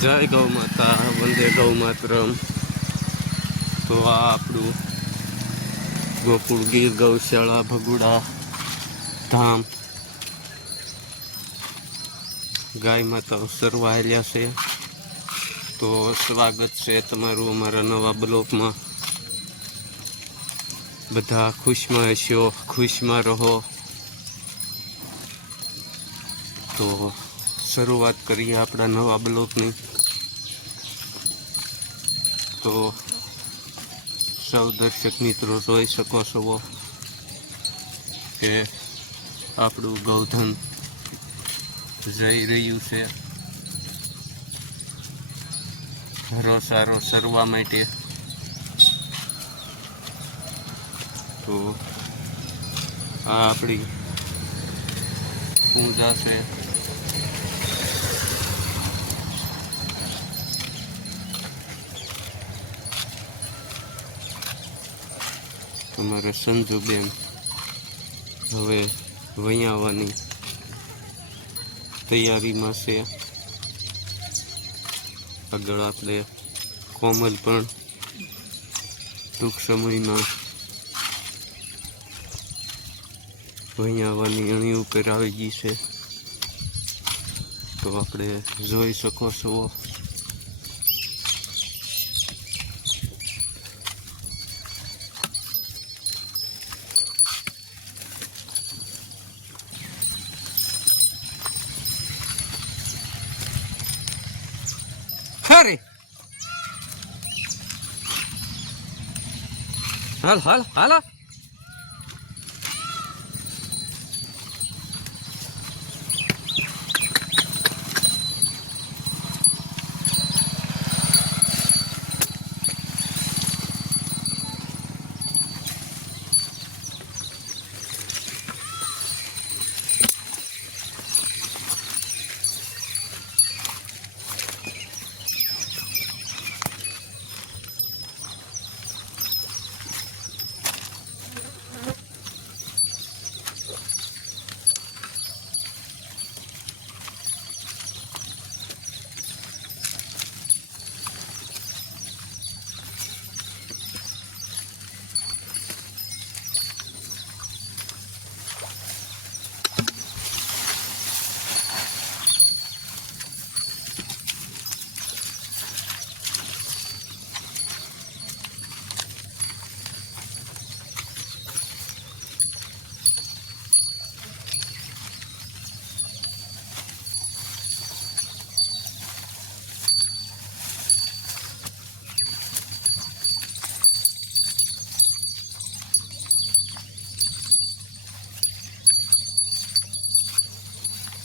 જય ગૌ માતા, વંદે ગૌ માતરમ. તો આ આપણું ગોકુળ ગીર, ગૌશાળા, ભગુડા ધામ. ગાય માતાઓ સરવા આવ્યા છે. તો સ્વાગત છે તમારું અમારા નવા બ્લોકમાં બધા ખુશમાં હશો, ખુશમાં રહો. તો શરૂઆત કરીએ આપણા નવા બ્લોકની તો સૌ દર્શક મિત્રો જોઈ શકો છો કે આપણું ગૌધન જઈ રહ્યું છે. હરો સારો સરવા માટે. તો આ આપણી પૂજા છે. તમારા સંજુબેન હવે વૈયાવાની તૈયારીમાં છે. આગળ આપણે કોમલ પણ ટૂંક સમયમાં વૈયાવાની અણી ઉપર આવી ગઈ છે. તો આપણે જોઈ શકો છો ખરે હાલ હાલ હાલ.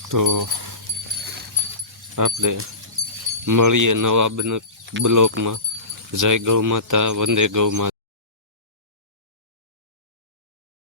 તો આપણે મળીએ નવા બ્લોકમાં જય ગૌ માતા વંદે ગૌ માતા.